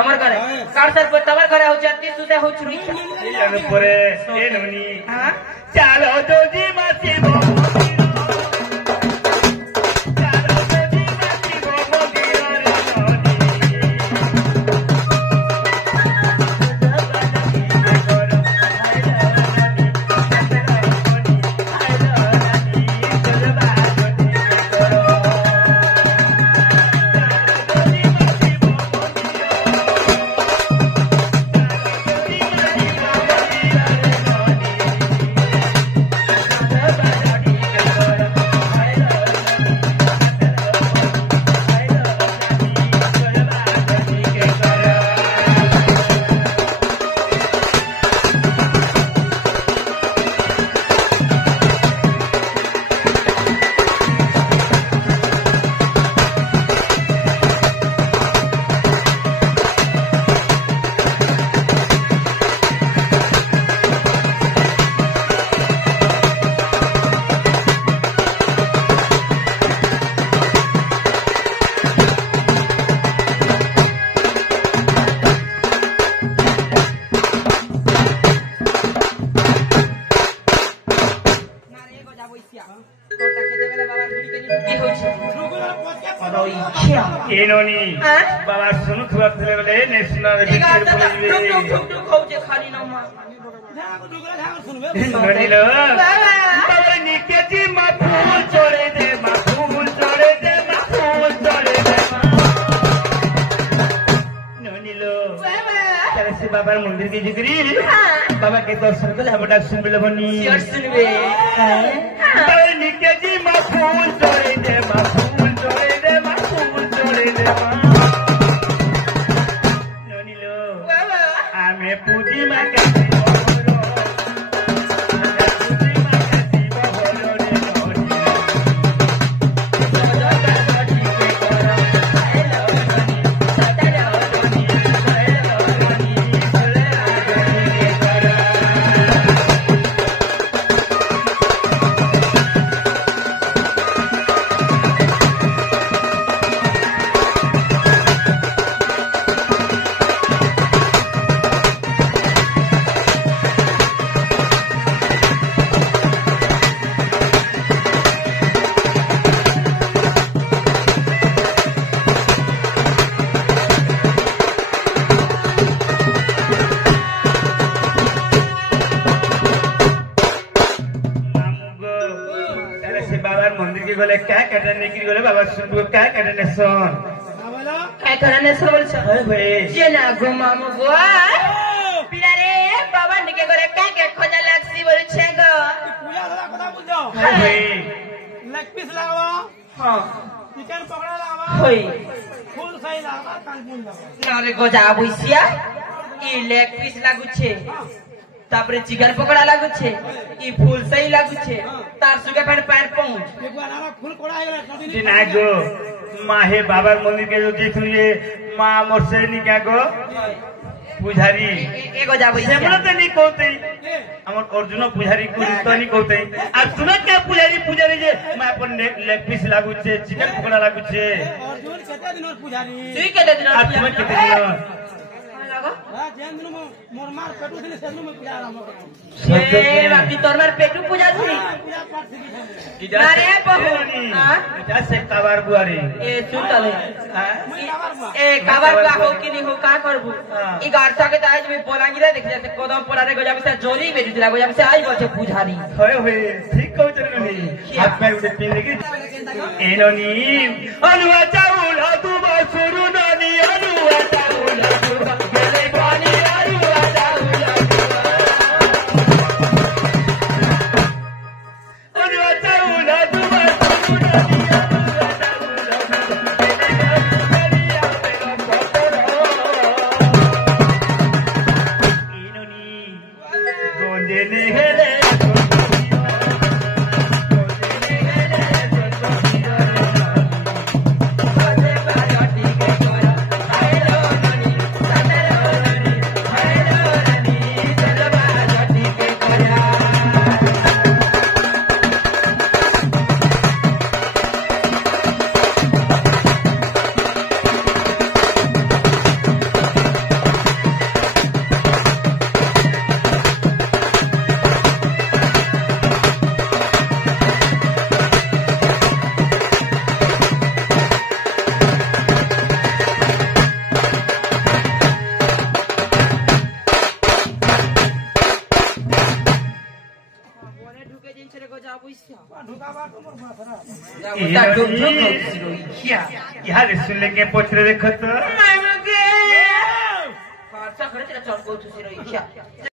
আমার ঘরে কার সার পর তোমার ঘরে হচ্ছে আত্মী সুদে হচ্ছে রুইছা এই জানো পরে এ ননি চালো যদি মাসি বাবা শুনু থুয়া ଥିଲେ বলে ন্যাশনাল রিপোর্ট বলে খালি না মা ননিলো বাবা নিকেজি মা ফুল চড়ে দে মা ফুল চড়ে দে মা ফুল চড়ে দে ননিলো তাহলে সে বাবার মন্দির কে জিগরি বাবা কে দর্শন করলে আমরা শুনবে বনি শুনবে বাবা নিকেজি মা ফুল চড়ে দে মা ফুল চড়ে দে মা ফুল চড়ে দে ননিলো আমি পুজি মা কে গলে কা কাটা নেকি গলে বাবা শুনবো কা কাটা নেছন काय करने से बोल छ ভাই जे ना गो मामू गो पिलारे बाबा निके करे काय खोजा लागसी बोल छे गो पूजा वाला কথা বুঝো ভাই লেগ পিস লাগাও हां চিকেন পকোড়া লাগাও होई ফুল খাই লাগাও কালপুন লাগাও ना रे गो जा बुइसिया ई लेग पीस लागु छे तापरे चिकन पकोड़ा लागु छे ई फूल सही लागु छे तार सुगे पेट पैर पहुंच একবার আর ফুল কোড়া হয়ে গেল জি না গো মাহে বাবার মন্দির কে যদি শুনিয়ে মা মোরসে নি কা গো পূজারি एगो जा बुइसिया সেমন তো নি কইতে আমার অর্জুন পূজারি কুন্ত নি কইতে আর তুমি কে পূজারি যে মা পন লেগ পিস লাগুছে চিকেন পকোড়া লাগুছে অর্জুন কত দিনের পূজারি তুই কেতে दिन আর তুমি কেতে দিন লাগো যেন দিন মোর মার পেটু দিলে সেদিন মই পূজা আরম্ভ করব ए बाकी तोर मार पेटू पूजा थी পূজা পাঠ শিখি अरे बहु हां এটা সে কাবার বুয়ারি ए सुन तले মই কাবার বা ए काबर का हो कि नहीं हो का करबू ई गारसा के ताज में बोलांगी रे देख जाते कदम पड़ारे गजा में से जोली बेटी दिला गजा में से आई बचे पुजारी হয় হয় ঠিক কইছ নি হাত পা উঠে পিন লাগি এননি অনুয়া চাউল দুবা শুরু ননি অনুয়া চাউল দুবা গেলে পানি অনুয়া চাউল অনুয়া চাউল দুবা শুরু ননি ढुकावा तो मोर माथरा उता डुब डुब होती रोइया यहाँ रे सुन लेके पोछ रहे देखो तो मानुगे पाचा खड़े तेरा चल को तुसी रोइया